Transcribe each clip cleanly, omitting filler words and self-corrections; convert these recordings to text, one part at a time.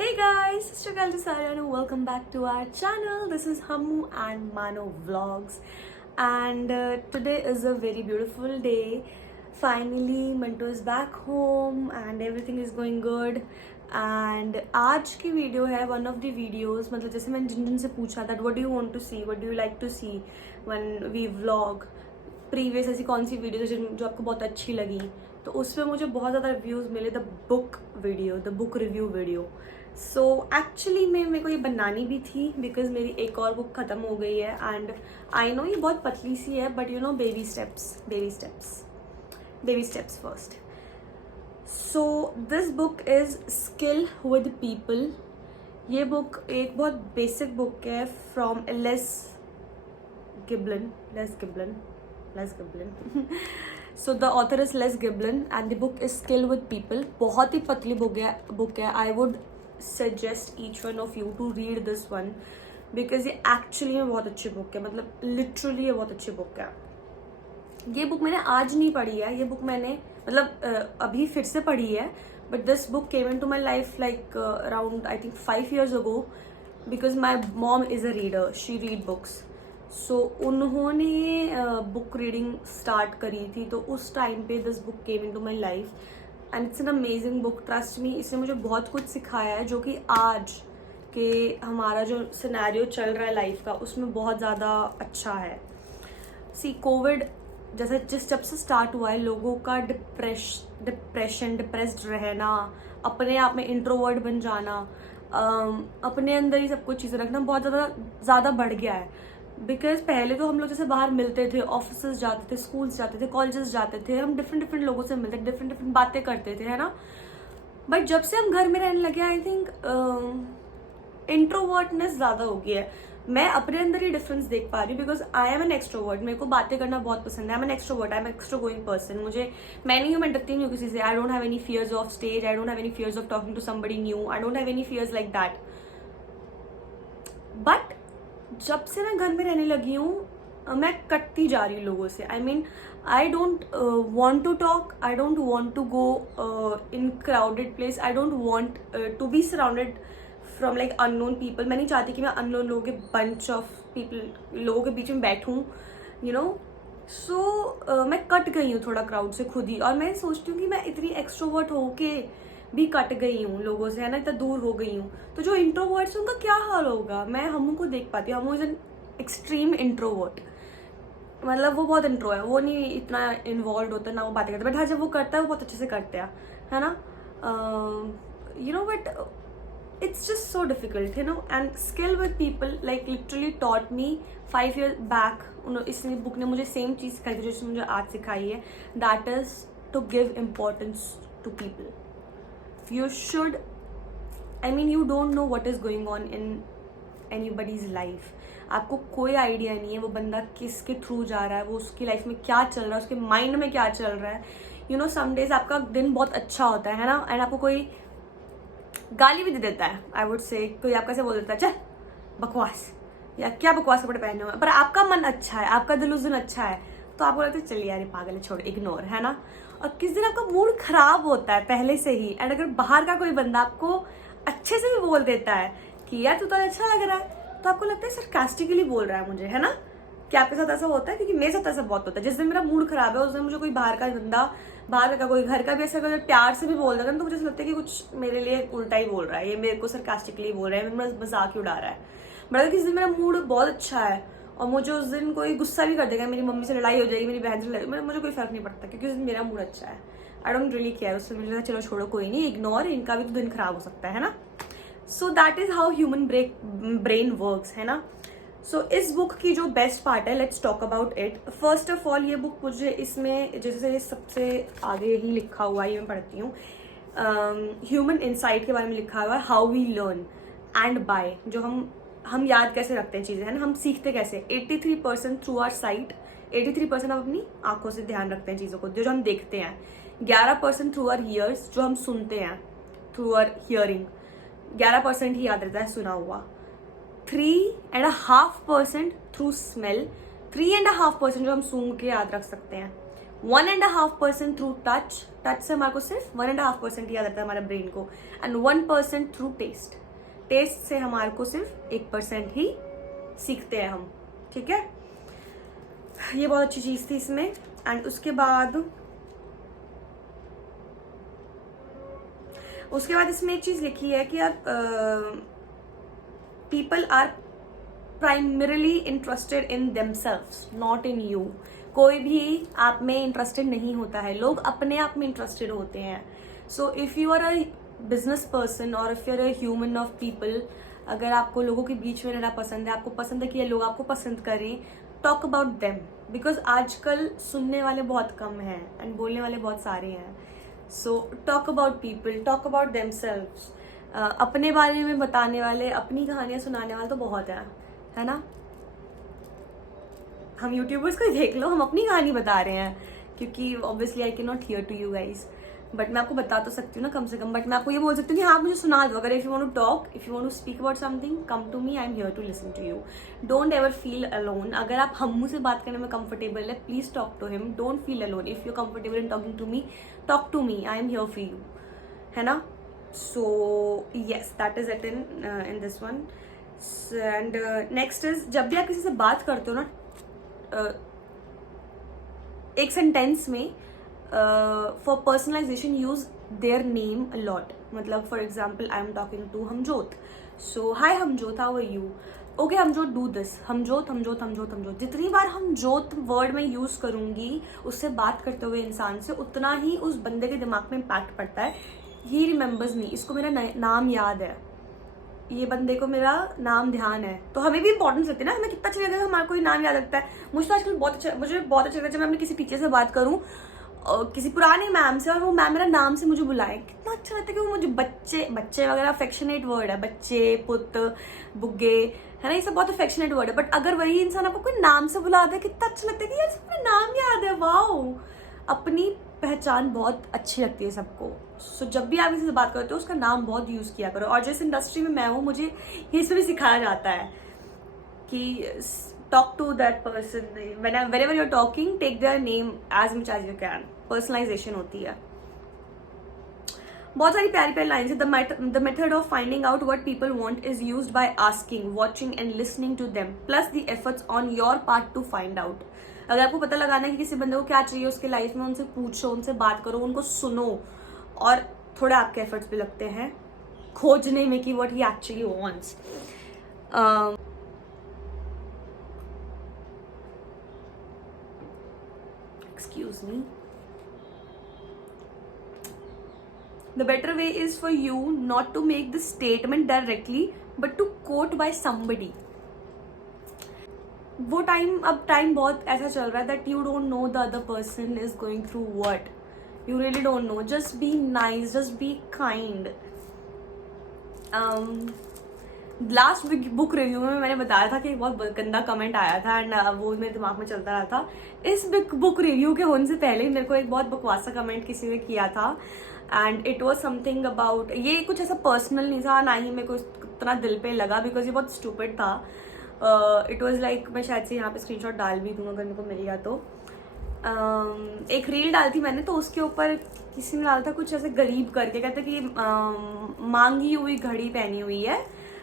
Hey guys, Sister Kaljasaryan and welcome back to our channel. This is Hammu and Mano Vlogs and today is a very beautiful day. Finally, Mantu is back home and everything is going good. And आज की video है one of the videos, मतलब जैसे मैंने जिन से पूछा that what do you want to see, what do you like to see when we vlog, previous ऐसी कौन सी वीडियो जो आपको बहुत अच्छी लगी, तो उस पर मुझे बहुत ज़्यादा रिव्यूज़ मिले the book review video. So actually मेरे को ये बनानी भी थी बिकॉज मेरी एक और बुक ख़त्म हो गई है एंड आई नो ये बहुत पतली सी है but you know baby steps first. So this book is skill with people. ये बुक एक बहुत बेसिक बुक है from Les Giblin. So the author is Les Giblin and the book is Skill with People. बहुत ही पतली book है. I would suggest each one of you to read this one because ये actually में बहुत अच्छी book है. मतलब literally ये बहुत अच्छी बुक है. ये बुक मैंने आज नहीं पढ़ी है. ये बुक मैंने मतलब अभी फिर से पढ़ी है. But this book came into my life like around I think 5 years ago because my mom is a reader. She read books. सो उन्होंने बुक रीडिंग स्टार्ट करी थी तो उस टाइम पे this book came into my life and it's an amazing book. Trust me, इसने मुझे बहुत कुछ सिखाया है जो कि आज के हमारा जो सिनेरियो चल रहा है लाइफ का उसमें बहुत ज़्यादा अच्छा है. सी कोविड जब से स्टार्ट हुआ है लोगों का डिप्रेस्ड रहना, अपने आप में इंट्रोवर्ट बन जाना, अपने अंदर ही सब कुछ चीज़ें रखना बहुत ज़्यादा बढ़ गया है. बिकॉज पहले तो हम लोग जैसे बाहर मिलते थे, ऑफिस जाते थे, स्कूल्स जाते थे, कॉलेजेस जाते थे, हम डिफरेंट लोगों से मिलते थे, डिफरेंट बातें करते थे, है ना. बट जब से हम घर में रहने लगे आई थिंक इंट्रोवर्टनेस ज़्यादा हो गया है. मैं अपने अंदर ही डिफरेंस देख पा रही हूँ because I am an extrovert. मेरे को बातें करना बहुत पसंद है. I am an extrovert, I am extro going person. मैं नहीं हूँ, मैं डरती नहीं हूँ किसी से. I don't have any fears of stage, I don't have any fears of talking to somebody new, I don't have any fears like that. But जब से मैं घर में रहने लगी हूँ मैं कटती जा रही हूँ लोगों से. I mean I don't want to talk, I don't want to go in crowded place, I don't want to be surrounded from like unknown people. मैं नहीं चाहती कि मैं अननोन लोगों के बंच ऑफ पीपल लोगों के बीच में बैठूँ, यू नो. सो मैं कट गई हूँ थोड़ा क्राउड से खुद ही. और मैं सोचती हूँ कि मैं इतनी एक्सट्रोवर्ट होके भी कट गई हूँ लोगों से, है ना, इतना दूर हो गई हूँ. तो जो इंट्रोवर्ट्स उनका क्या हाल होगा. मैं हमू को देख पाती हूँ. हमू इज एन एक्सट्रीम इंट्रोवर्ट. मतलब वो बहुत इंट्रो है, वो नहीं इतना इन्वॉल्व होता ना, वो बातें करता है. बट हाँ, जब वो करता है वो बहुत अच्छे से करते हैं, है ना. You know, but it's just so difficult, you know. And skill with people like literally taught me 5 years back. इस बुक ने मुझे सेम चीज़ सिखाई थी जो मुझे आज सिखाई है. That is to give importance to people. You should, I mean you don't know what is going on in anybody's life. आपको कोई आइडिया नहीं है वो बंदा किसके थ्रू जा रहा है, वो उसकी लाइफ में क्या चल रहा है, उसके माइंड में क्या चल रहा है. यू नो, सम डेज आपका दिन बहुत अच्छा होता है ना, एंड आपको कोई गाली भी दे देता है. आई वुड से कोई आपका से बोल देता है चल बकवास, या क्या बकवास कपड़े पहने हुए, पर आपका मन अच्छा है, आपका दिल उस दिन अच्छा है तो आपको लगता है चलिए यार पागल है, छोड़, इग्नोर, है ना. और किस दिन आपका मूड खराब होता है पहले से ही, एंड अगर बाहर का कोई बंदा आपको अच्छे से भी बोल देता है कि यार तू तो अच्छा लग रहा है, तो आपको लगता है सरकास्टिकली बोल रहा है मुझे, है ना. क्या आपके साथ ऐसा होता है? क्योंकि मेरे साथ ऐसा बहुत होता है. जिस दिन मेरा मूड खराब है उस दिन मुझे कोई बाहर का बंदा, बाहर का कोई, घर का भी ऐसा प्यार से भी बोल देगा तो मुझे ऐसा लगता है कि कुछ मेरे लिए उल्टा ही बोल रहा है, ये मेरे को सरकास्टिकली बोल रहा है, मेरा मजाक ही उड़ा रहा है. बट अगर किसी दिन मेरा मूड बहुत अच्छा है और मुझे उस दिन कोई गुस्सा भी कर देगा, मेरी मम्मी से लड़ाई हो जाएगी, मेरी बहन से लड़ाई, मुझे कोई फर्क नहीं पड़ता क्योंकि उस दिन मेरा मूड अच्छा है. आई डोंट रियली केयर. उससे मुझे लगता है चलो छोड़ो, कोई नहीं, इग्नोर, इनका भी तो दिन खराब हो सकता है ना. So that is how human brain works, है ना. सो इस बुक की जो बेस्ट पार्ट है, let's talk about it. First of all ये बुक मुझे इसमें जैसे सबसे आगे ही लिखा हुआ है, ये मैं पढ़ती हूँ, ह्यूमन इनसाइट के बारे में लिखा हुआ है. How we learn and by, जो हम याद कैसे रखते हैं चीज़ें, है ना, हम सीखते कैसे. 83% थ्रू आवर साइट, 83% हम अपनी आंखों से ध्यान रखते हैं चीज़ों को जो हम देखते हैं. 11% थ्रू आवर ईयर्स, जो हम सुनते हैं थ्रू आवर हियरिंग, 11% ही याद रहता है सुना हुआ. 3.5% थ्रू स्मेल, 3.5% जो हम सूंघ के याद रख सकते हैं. 1.5% थ्रू टच, टच से हमारे को सिर्फ 1.5% याद आता है हमारे ब्रेन को, एंड 1% थ्रू टेस्ट, टेस्ट से हमारे को सिर्फ 1% ही सीखते हैं हम, ठीक है। ये बहुत अच्छी चीज़ थी इसमें। एंड उसके बाद इसमें एक चीज़ लिखी है कि यार people are primarily interested in themselves not in you. कोई भी आप में इंटरेस्टेड नहीं होता है, लोग अपने आप में इंटरेस्टेड होते हैं। So if you are a business person और if you are a human of people, अगर आपको लोगों के बीच में रहना पसंद है, आपको पसंद है कि ये लोग आपको पसंद करें, टॉक अबाउट देम, बिकॉज आजकल सुनने वाले बहुत कम हैं एंड बोलने वाले बहुत सारे हैं। So talk about people, talk about themselves. अपने बारे में बताने वाले, अपनी कहानियां सुनाने वाले तो बहुत है ना। हम यूट्यूबर्स को ही देख लो, हम अपनी कहानी बता रहे हैं, क्योंकि obviously I can not hear to you guys, but मैं आपको बता तो सकती हूँ ना कम से कम। बट मैं आपको ये बोल सकती हूँ कि हाँ मुझे सुना दो, अगर if you want to talk, if you want to speak about something, come to me, I am here to listen to you. Don't ever feel alone. अगर आप हम्मू से बात करने में कंफर्टेबल है, please talk to him, don't feel alone. If you comfortable in talking to me, talk to me, I am here for you, है ना। So yes, that is it in this one. And next is, जब भी आप किसी से बात करते हो ना, एक सेंटेंस में for personalization use their name a lot. मतलब for example, I am talking to Hamjot, so hi Hamjot, how are you, okay Hamjot do this, Hamjot Hamjot Hamjot Hamjot. जितनी बार हमजोत वर्ड में यूज करूंगी उससे बात करते हुए इंसान से, उतना ही उस बंदे के दिमाग में इम्पैक्ट पड़ता है। ही रिमेंबर्स मी, इसको मेरा नाम याद है, ये बंदे को मेरा नाम ध्यान है। तो हमें भी इंपॉर्टेंस लगती है ना, हमें कितना अच्छा लगेगा हमारा कोई नाम याद रखता है। मुझे तो आजकल मुझे बहुत अच्छा लगता है जब मैं अपने किसी टीचर से बात करूं, किसी पुरानी मैम से, और वो मैम मेरा नाम से मुझे बुलाए, कितना अच्छा लगता है कि वो मुझे बच्चे वगैरह अफेक्शनेट वर्ड है, बच्चे, पुत, बुग्गे, है ना, ये सब बहुत अफेक्शनेट वर्ड है। बट अगर वही इंसान आपको कोई नाम से बुलाता है, कितना अच्छा लगता है कि यार सबका नाम याद है, वाओ। अपनी पहचान बहुत अच्छी लगती है सबको। सो जब भी आप किसी से बात करते हो उसका नाम बहुत यूज किया करो। और जिस इंडस्ट्री में मैं हूँ, मुझे ये सब भी सिखाया जाता है कि talk to that person, whenever you're talking, take their name as much as you can। Personalization होती है। बहुत सारी प्यारी प्यारी लाइन्स है। The method of finding out what people want is used by asking, watching and listening to them, plus the efforts on your part to find out. अगर आपको पता लगाना है कि किसी बंदे को क्या चाहिए उसके लाइफ में, उनसे पूछो, उनसे बात करो, उनको सुनो, और थोड़े आपके एफर्ट्स भी लगते हैं खोजने में कि what he actually wants. Excuse me. The better way is for you not to make the statement directly, but to quote by somebody. वो अब टाइम बहुत ऐसा चल रहा है that you don't know the other person is going through what. You really don't know. Just be nice, just be kind. Last book review में मैंने बताया था कि एक बहुत गंदा कमेंट आया था एंड वो मेरे दिमाग में चलता रहा था। इस बुक रिव्यू के होने से पहले मेरे को एक बहुत बकवास सा कमेंट किसी ने किया था and it was something about, ये कुछ ऐसा पर्सनल नहीं था, ना ही मेरे को इतना दिल पे लगा बिकॉज ये बहुत स्टूपिड था। इट वाज लाइक, मैं शायद से यहाँ पे स्क्रीनशॉट डाल भी दूँ अगर मेरे को मिल गया तो। एक रील डाली थी मैंने, तो उसके ऊपर किसी ने डाला था कुछ ऐसे गरीब करके, कहते कि मांगी हुई घड़ी पहनी हुई है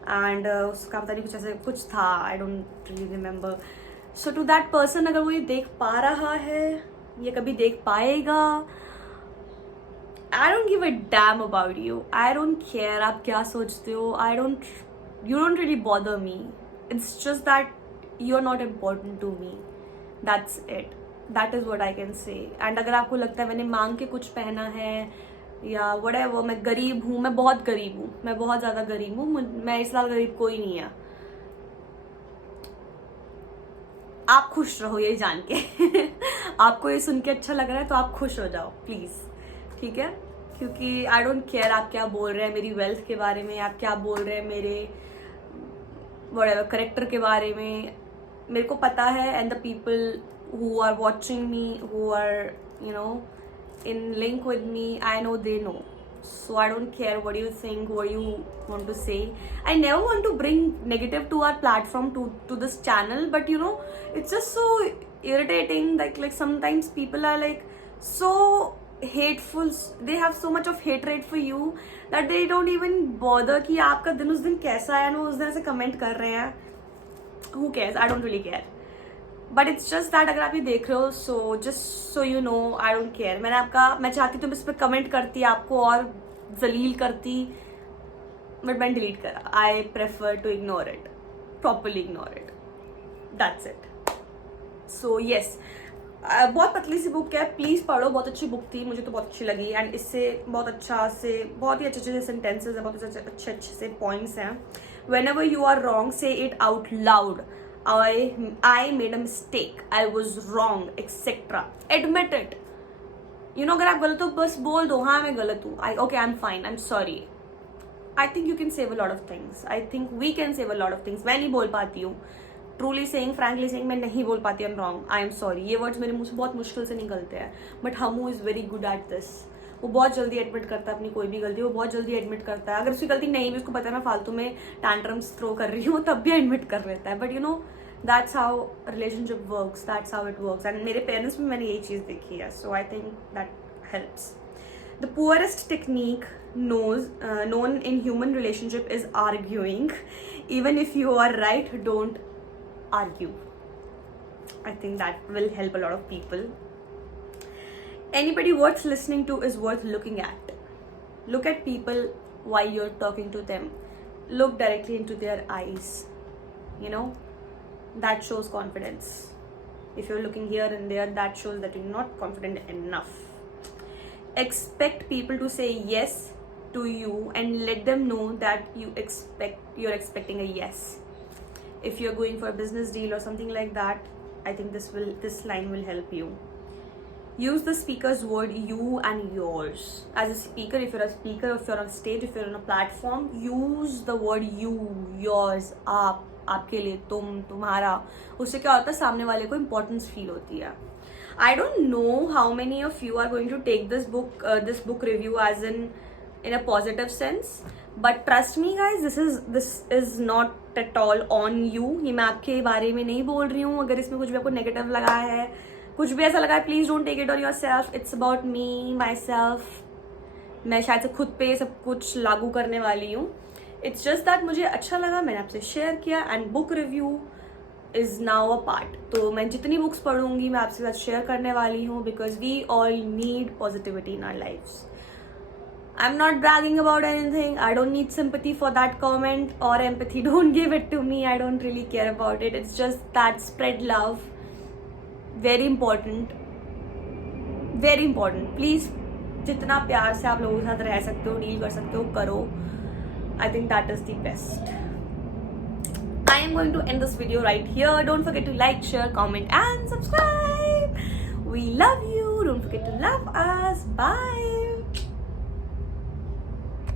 एंड उसका पता नहीं कुछ ऐसे कुछ था, I don't really remember. So to that person, अगर वो ये देख पा रहा है, ये कभी देख पाएगा, I don't give a damn about you, I don't care आप क्या सोचते हो, you don't really bother me. It's just that you're not important to me. That's it. That is what I can say. And अगर आपको लगता है मैंने मांग के कुछ पहना है या whatever, मैं गरीब हूँ, मैं बहुत गरीब हूँ, मैं बहुत ज़्यादा गरीब हूँ, मैं इस साल गरीब कोई नहीं है, आप खुश रहो ये जान के आपको ये सुन के अच्छा लग रहा है तो आप खुश हो जाओ प्लीज़, ठीक है। क्योंकि आई डोंट केयर आप क्या बोल रहे हैं मेरी वेल्थ के बारे में, आप क्या बोल रहे हैं मेरे व्हाटएवर करेक्टर के बारे में, मेरे को पता है। And the people who are watching me, who are you know in link with me, I know they know, so I don't care what you think, what you want to say. I never want to bring negative to our platform, to this channel, but you know, it's just so irritating. Like sometimes people are like so hateful, they have so much of hatred for you that they don't even bother कि आपका दिन उस दिन कैसा है, वो उस दिन ऐसे कमेंट कर रहे हैं. Who cares? I don't really care. But it's just that अगर आप ये देख रहे हो, so just so you know I don't care. मैं चाहती तुम इस पर कमेंट करती, आपको और जलील करती, बट मैंने डिलीट करा. I prefer to ignore it, properly ignore it. That's it. So yes, बहुत पतली सी बुक है, प्लीज़ पढ़ो. बहुत अच्छी बुक थी, मुझे तो बहुत अच्छी लगी. एंड इससे बहुत ही अच्छे अच्छे सेंटेंसेज हैं, बहुत अच्छे अच्छे से पॉइंट्स हैं. Whenever you are wrong, say it out loud. I made a mistake. I was wrong, etc. Admit it. You know, अगर आप गलत हो बस बोल दो, हाँ मैं गलत हूँ. Okay, I'm fine. I'm sorry. I think you can save a lot of things. I think we can save a lot of things. मैं नहीं बोल पाती हूँ. Truly saying, frankly saying, मैं नहीं बोल पाती. I'm wrong. I am sorry. ये words मेरे मुंह से बहुत मुश्किल से निकलते हैं. But Hamu is very good at this. वो बहुत जल्दी एडमिट करता है अपनी कोई भी गलती, वो बहुत जल्दी एडमिट करता है. अगर उसकी गलती नहीं भी उसको पता है मैं फालतू में टैंट्रम्स थ्रो कर रही हूँ, तब भी एडमिट कर लेता है. But you know, that's how relationship works, that's how it works. And मेरे पेरेंट्स में मैंने यही चीज़ देखी है. So I think that helps. The poorest technique known in human relationship is arguing. Even if you are right, don't argue. I think that will help a lot of people. Anybody worth listening to is worth looking at. Look at people while you're talking to them. Look directly into their eyes. You know, that shows confidence. If you're looking here and there, that shows that you're not confident enough. Expect people to say yes to you and let them know that you're expecting a yes. If you're going for a business deal or something like that, I think this line will help you. Use the speaker's word you and yours. As a speaker, if you're a speaker, if you're on stage, if you're on a platform, use the word you, yours, आप, आपके लिए, तुम, तुम्हारा. उससे क्या होता है, सामने वाले को importance feel होती है. I don't know how many of you are going to take this book review as in a positive sense, but trust me guys, this is not at all on you. ये मैं आपके बारे में नहीं बोल रही हूँ. अगर इसमें कुछ भी आपको नेगेटिव लगा है, कुछ भी ऐसा लगा है, please don't take it on your self. It's about me, my self. मैं शायद से खुद पे सब कुछ लागू करने वाली हूँ. इट्स जस्ट दैट मुझे अच्छा लगा, मैंने आपसे शेयर किया. And book review is now a part. तो मैं जितनी बुक्स पढ़ूंगी मैं आपके साथ शेयर करने वाली हूँ, because we all need positivity in our lifes. I'm not bragging about anything. I don't need sympathy for that comment or empathy. Don't give it to me. I don't really care about it. It's just that spread love. Very important. Very important. Please, जितना प्यार से आप लोगों के साथ रह सकते हो, डील कर सकते हो, करो. I think that is the best. I am going to end this video right here. Don't forget to like, share, comment and subscribe. We love you. Don't forget to love us. Bye.